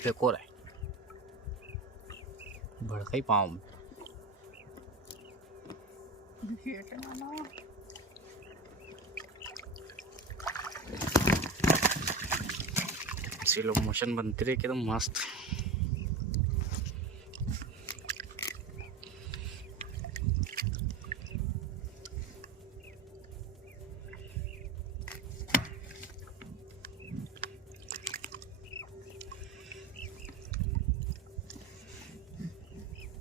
फेंको रहा है भड़काई पाँव में। स्लो मोशन बनती रही एकदम मस्त।